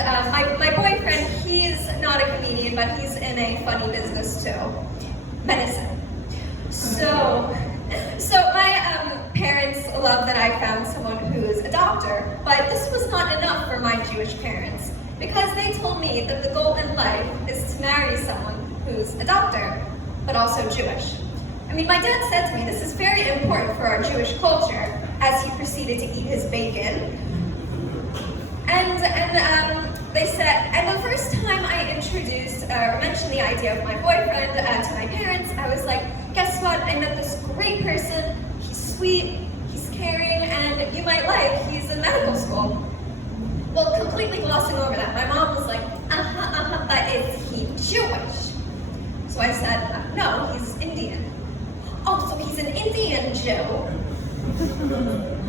And my boyfriend, he's not a comedian, but he's in a funny business too, medicine. So my parents love that I found someone who's a doctor, but this was not enough for my Jewish parents, because they told me that the goal in life is to marry someone who's a doctor, but also Jewish. I mean, my dad said to me, this is very important for our Jewish culture, as he proceeded to eat his bacon. And they said, and the first time I introduced or mentioned the idea of my boyfriend to my parents, I was like, guess what? I met this great person. He's sweet, he's caring, and you might like, he's in medical school. Well, completely glossing over that, my mom was like, but is he Jewish? So I said, no, he's Indian. Oh, so he's an Indian Jew.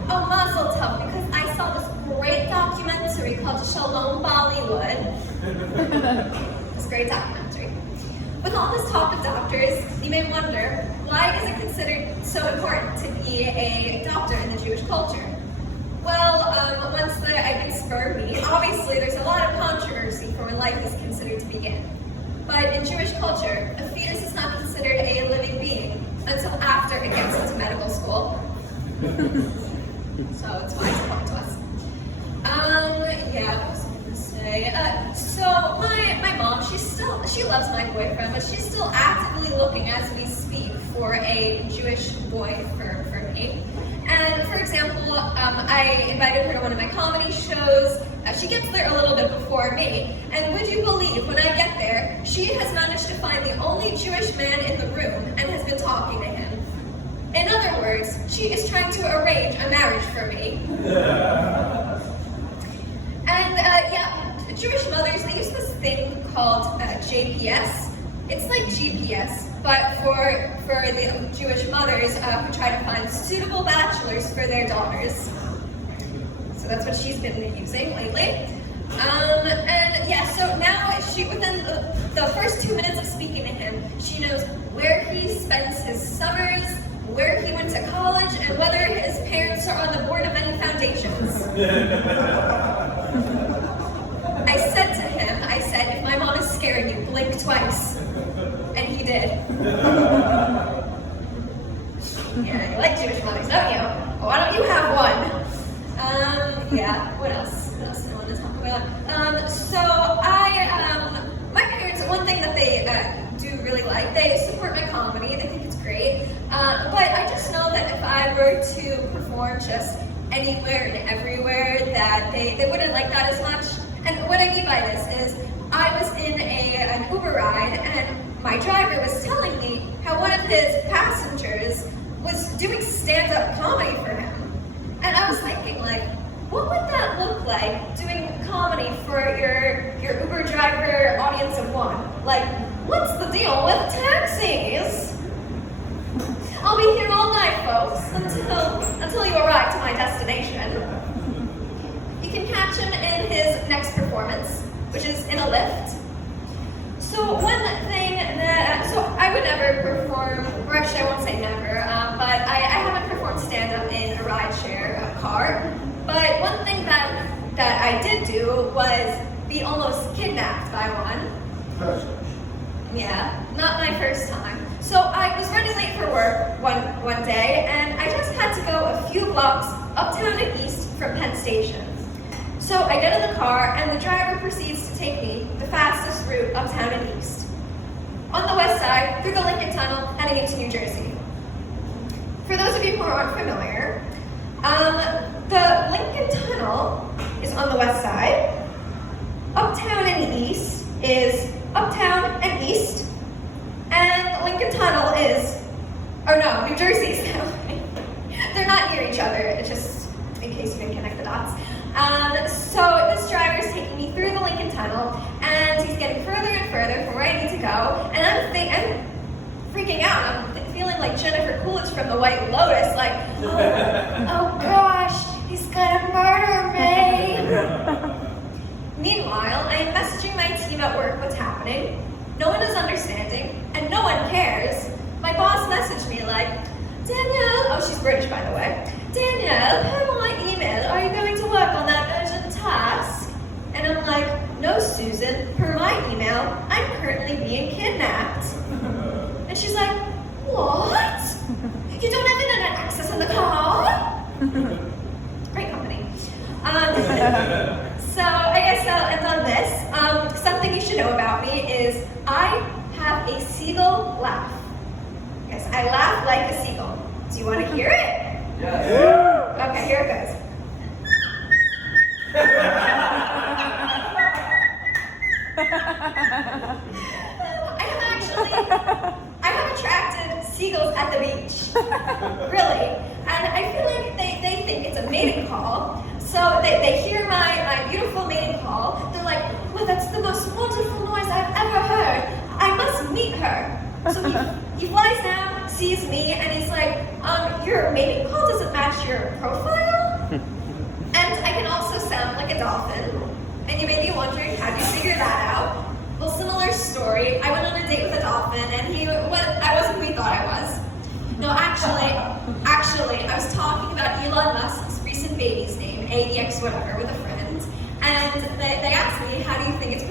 Oh, Mazel Tov, because I saw this great documentary called Shalom Bollywood. This great documentary. With all this talk of doctors, you may wonder, why is it considered so important to be a doctor in the Jewish culture? Well, once the egg and sperm meet, obviously there's a lot of controversy for when life is considered to begin. But in Jewish culture, a fetus is not considered a living being until after it gets into medical school. So it's why it's important to us. Yeah, what was I going to say? So my mom, she loves my boyfriend, but she's still actively looking as we speak for a Jewish boy for me. And for example, I invited her to one of my comedy shows. She gets there a little bit before me. And would you believe, when I get there, she has managed to find the only Jewish man in the room and has been talking to him. In other words, she is trying to arrange a marriage for me. And Jewish mothers, they use this thing called JPS. It's like GPS, but for the Jewish mothers who try to find suitable bachelors for their daughters. So that's what she's been using lately. So now within the first 2 minutes of speaking to him, she knows where he spends his summers, where he went to college, and whether his parents are on the board of any foundations. I said to him, if my mom is scaring you, blink twice. And he did. Yeah, you like Jewish mothers, don't you? Well, why don't you have one? What else? What else do I want to talk about? My parents, one thing that they do really like, they support my comedy, they think it's great. But I just know that if I were to perform just anywhere and everywhere, that they wouldn't like that as much. And what I mean by this is, I was in an Uber ride, and my driver was telling me how one of his passengers was doing stand-up comedy for him. And I was thinking, like, what would that look like, doing comedy for your Uber driver audience of one? Like, what's the deal with taxis? I'll be here all night, folks, until you arrive to my destination. You can catch him in his next performance, which is in a Lyft. So one thing so I would never perform, or actually I won't say never, but I haven't performed stand-up in a rideshare car. But one thing that I did do was be almost kidnapped by one. Yeah, not my first time. So I was running late for work one day, and I just had to go a few blocks uptown and east from Penn Station. So I get in the car, and the driver proceeds to take me the fastest route uptown and east. On the west side, through the Lincoln Tunnel, heading into New Jersey. For those of you who aren't familiar, the Lincoln Tunnel is on the west side. Uptown and east is uptown and east. And Lincoln Tunnel is, New Jersey's they're not near each other, it's just in case you didn't connect the dots. So this driver is taking me through the Lincoln Tunnel, and he's getting further and further from where I need to go, and I'm freaking out. I'm feeling like Jennifer Coolidge from The White Lotus, like, oh gosh, he's gonna murder me. Meanwhile, I am messaging my team at work what's happening. No one is understanding, and no one cares. My boss messaged me like, Danielle, she's British by the way, Danielle, per my email, are you going to work on that urgent task? And I'm like, should know about me is I have a seagull laugh. Yes, I laugh like a seagull. Do you want to hear it? Yes. Okay, here it goes. I have attracted seagulls at the beach. Really. And I feel like they think it's a mating call. So they hear my beautiful mating call. They're like, well, that's the most wonderful noise I've ever heard. I must meet her. So he flies down, sees me, and he's like, your mating call doesn't match your profile? And I can also sound like a dolphin. And you may be wondering, how do you figure that out? Well, similar story. I went on a date with a dolphin, and I wasn't who he thought I was. No, actually, I was talking about Elon Musk's recent baby's name, AEX whatever, with a friend. And they asked me, how do you think it's